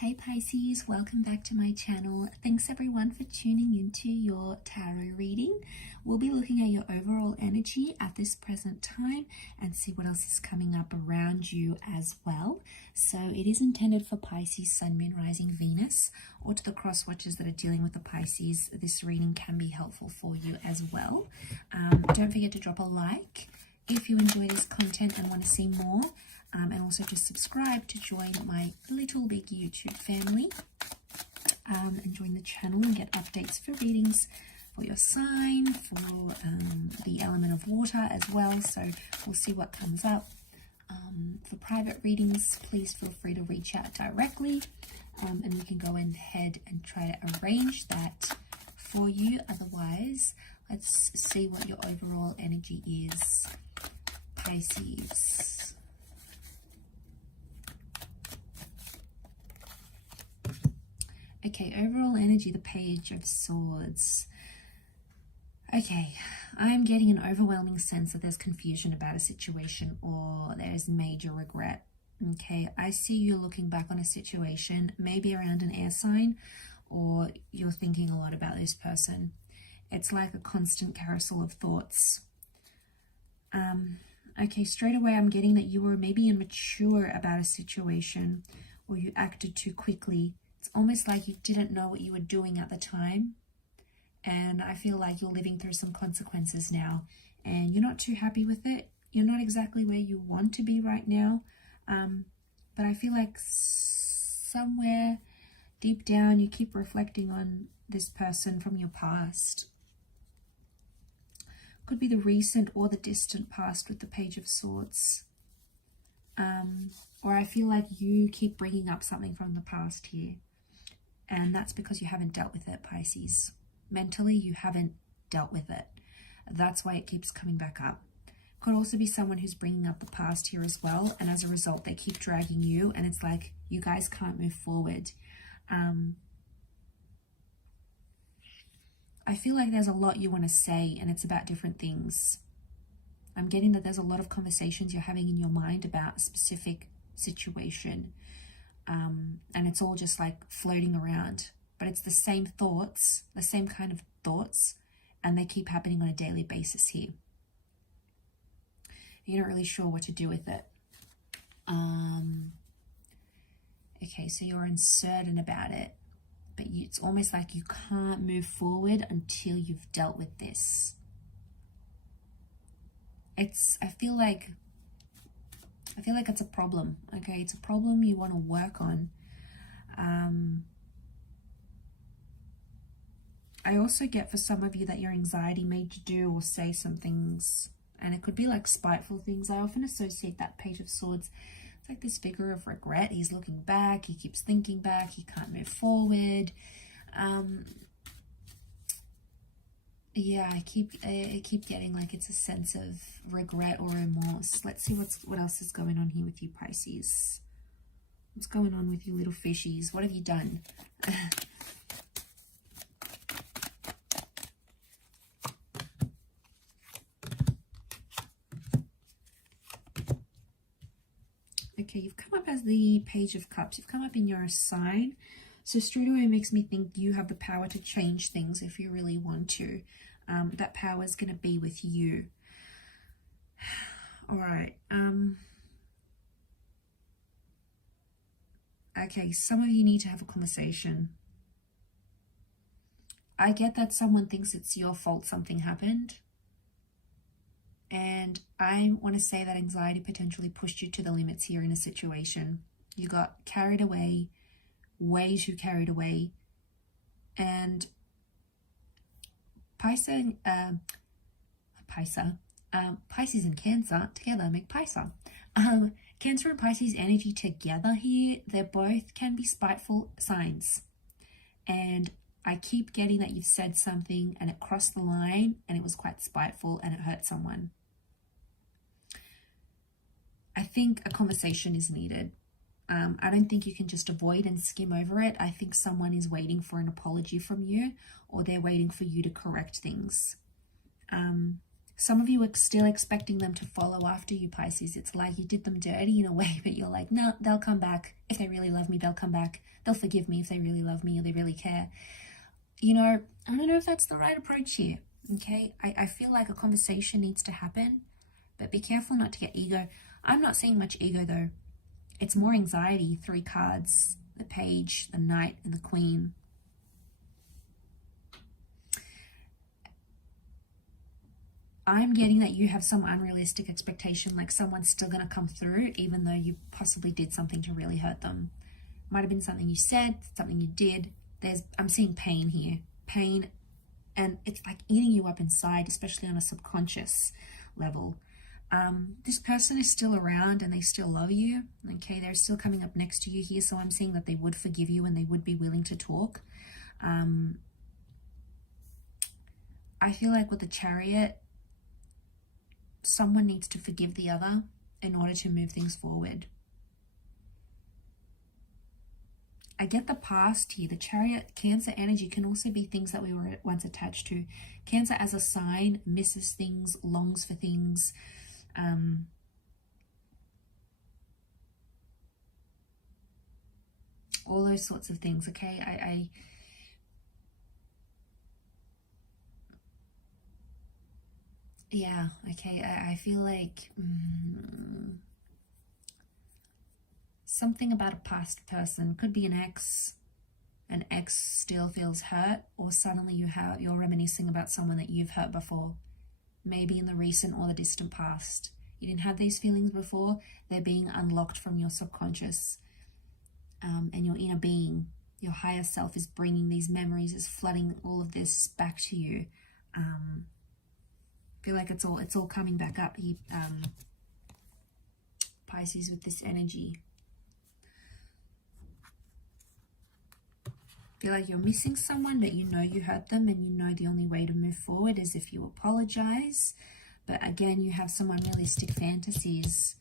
Hey Pisces, welcome back to my channel. Thanks everyone for tuning into your tarot reading. We'll be looking at your overall energy at this present time and see what else is coming up around you as well. So it is intended for Pisces, Sun, Moon, Rising, Venus, or to the cross watchers that are dealing with the Pisces. This reading can be helpful for you as well. Don't forget to drop a like if you enjoy this content and want to see more. And also just subscribe to join my little big YouTube family and join the channel and get updates for readings for your sign, for the element of water as well. So we'll see what comes up. For private readings, please feel free to reach out directly and we can go ahead and try to arrange that for you. Otherwise, let's see what your overall energy is, Pisces. Okay, overall energy, the Page of Swords. Okay, I'm getting an overwhelming sense that there's confusion about a situation or there's major regret. Okay, I see you looking back on a situation, maybe around an air sign, or you're thinking a lot about this person. It's like a constant carousel of thoughts. Okay, straight away I'm getting that you were maybe immature about a situation or you acted too quickly. It's almost like you didn't know what you were doing at the time. And I feel like you're living through some consequences now and you're not too happy with it. You're not exactly where you want to be right now. But I feel like somewhere deep down you keep reflecting on this person from your past. Could be the recent or the distant past with the Page of Swords. Or I feel like you keep bringing up something from the past here. And that's because you haven't dealt with it, Pisces. Mentally, you haven't dealt with it. That's why it keeps coming back up. Could also be someone who's bringing up the past here as well. And as a result, they keep dragging you. And it's like you guys can't move forward. I feel like there's a lot you want to say. And it's about different things. I'm getting that there's a lot of conversations you're having in your mind about a specific situation. And it's all just like floating around, but it's the same thoughts, the same kind of thoughts, and they keep happening on a daily basis here. You're not really sure what to do with it. Okay, so you're uncertain about it, but it's almost like you can't move forward until you've dealt with this. I feel like it's a problem, okay? It's a problem you want to work on. I also get for some of you that your anxiety made you do or say some things, and it could be like spiteful things. I often associate that Page of Swords. It's like this figure of regret. He's looking back, he keeps thinking back, he can't move forward. Yeah, I keep getting like it's a sense of regret or remorse. Let's see what else is going on here with you, Pisces. What's going on with you little fishies? What have you done? Okay, you've come up as the Page of Cups. You've come up in your sign. So straight away it makes me think you have the power to change things if you really want to. That power is going to be with you. All right. Okay, some of you need to have a conversation. I get that someone thinks it's your fault something happened. And I want to say that anxiety potentially pushed you to the limits here in a situation. You got carried away, way too carried away. And Pisces and Cancer together make Pisces. Cancer and Pisces energy together here, they both can be spiteful signs. And I keep getting that you've said something and it crossed the line and it was quite spiteful and it hurt someone. I think a conversation is needed. I don't think you can just avoid and skim over it. I think someone is waiting for an apology from you or they're waiting for you to correct things. Some of you are still expecting them to follow after you, Pisces. It's like you did them dirty in a way, but you're like, no, they'll come back. If they really love me, they'll come back. They'll forgive me if they really love me or they really care. You know, I don't know if that's the right approach here, okay? I feel like a conversation needs to happen, but be careful not to get ego. I'm not seeing much ego, though. It's more anxiety. 3 cards, the Page, the Knight, and the Queen. I'm getting that you have some unrealistic expectation, like someone's still going to come through, even though you possibly did something to really hurt them. Might have been something you said, something you did. I'm seeing pain here. Pain, and it's like eating you up inside, especially on a subconscious level. This person is still around and they still love you. Okay, they're still coming up next to you here, so I'm seeing that they would forgive you and they would be willing to talk. I feel like with the Chariot, someone needs to forgive the other in order to move things forward. I get the past here. The Chariot, Cancer energy can also be things that we were once attached to. Cancer as a sign misses things, longs for things. All those sorts of things, okay? Yeah, okay, I feel like something about a past person. Could be an ex still feels hurt, or suddenly you're reminiscing about someone that you've hurt before, maybe in the recent or the distant past. You didn't have these feelings before. They're being unlocked from your subconscious, and your inner being, your higher self, is bringing these memories, is flooding all of this back to you. Feel like it's all coming back up here, Pisces, with this energy. Feel like you're missing someone, but you know you hurt them, and you know the only way to move forward is if you apologize. But again, you have some unrealistic fantasies.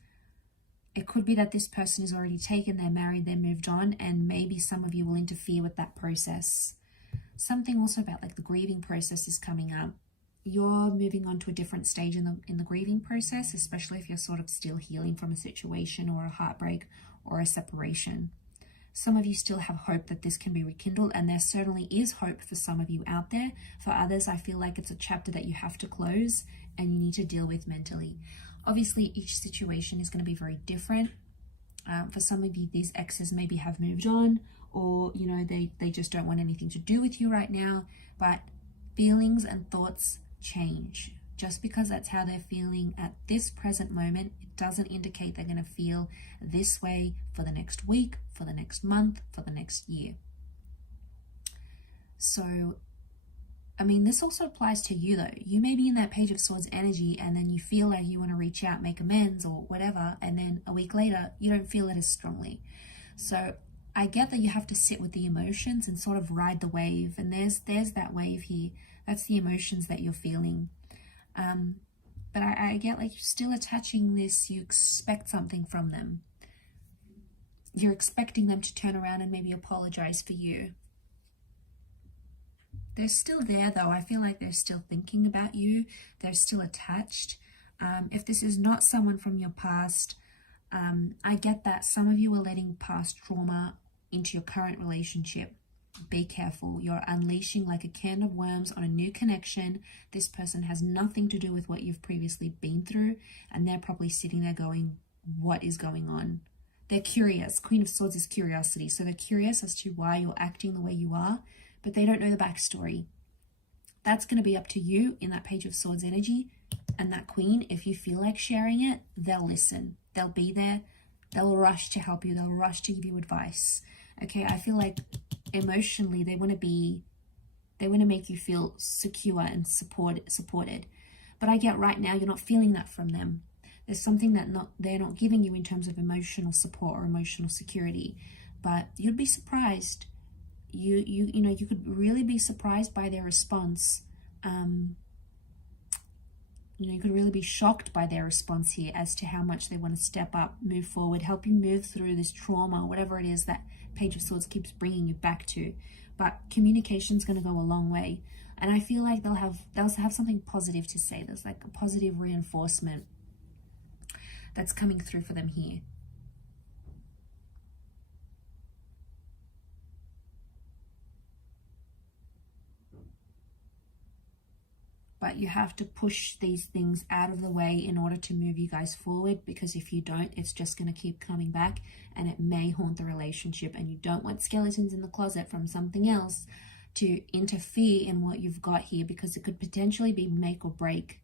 It could be that this person is already taken, they're married, they're moved on, and maybe some of you will interfere with that process. Something also about like the grieving process is coming up. You're moving on to a different stage in the grieving process, especially if you're sort of still healing from a situation or a heartbreak or a separation. Some of you still have hope that this can be rekindled, and there certainly is hope for some of you out there. For others, I feel like it's a chapter that you have to close and you need to deal with mentally. Obviously, each situation is going to be very different. For some of you, these exes maybe have moved on, or you know, they just don't want anything to do with you right now. But feelings and thoughts change. Just because that's how they're feeling at this present moment, it doesn't indicate they're going to feel this way for the next week, for the next month, for the next year. So, I mean, this also applies to you though. You may be in that Page of Swords energy, and then you feel like you want to reach out, make amends or whatever, and then a week later, you don't feel it as strongly. So I get that you have to sit with the emotions and sort of ride the wave, and there's that wave here. That's the emotions that you're feeling. But I get like you're still attaching this. You expect something from them. You're expecting them to turn around and maybe apologize for you. They're still there though. I feel like they're still thinking about you. They're still attached. If this is not someone from your past, I get that some of you are letting past trauma into your current relationship. Be careful. You're unleashing like a can of worms on a new connection. This person has nothing to do with what you've previously been through, and they're probably sitting there going, what is going on? They're curious. Queen of Swords is curiosity. So they're curious as to why you're acting the way you are, but they don't know the backstory. That's going to be up to you in that Page of Swords energy. And that Queen, if you feel like sharing it, they'll listen. They'll be there. They'll rush to help you. They'll rush to give you advice. Okay, I feel like emotionally they want to make you feel secure and supported. But I get right now you're not feeling that from them. There's something that they're not giving you in terms of emotional support or emotional security. But you'd be surprised. You know, you could really be surprised by their response. You know, you could really be shocked by their response here as to how much they want to step up, move forward, help you move through this trauma, whatever it is that Page of Swords keeps bringing you back to. But communication is going to go a long way. And I feel like they'll have something positive to say. There's like a positive reinforcement that's coming through for them here. But you have to push these things out of the way in order to move you guys forward, because if you don't, it's just going to keep coming back and it may haunt the relationship, and you don't want skeletons in the closet from something else to interfere in what you've got here, because it could potentially be make or break.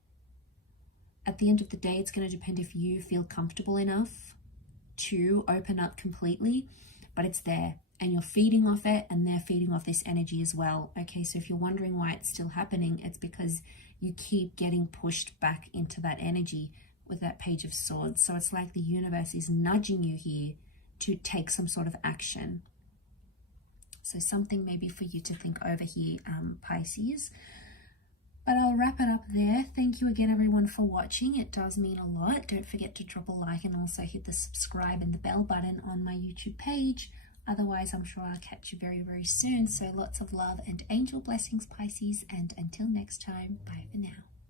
At the end of the day, it's going to depend if you feel comfortable enough to open up completely, but it's there. And you're feeding off it, and they're feeding off this energy as well. Okay, so if you're wondering why it's still happening, it's because you keep getting pushed back into that energy with that Page of Swords. So it's like the universe is nudging you here to take some sort of action. So something maybe for you to think over here, Pisces. But I'll wrap it up there. Thank you again, everyone, for watching. It does mean a lot. Don't forget to drop a like and also hit the subscribe and the bell button on my YouTube page. Otherwise, I'm sure I'll catch you very, very soon. So lots of love and angel blessings, Pisces. And until next time, bye for now.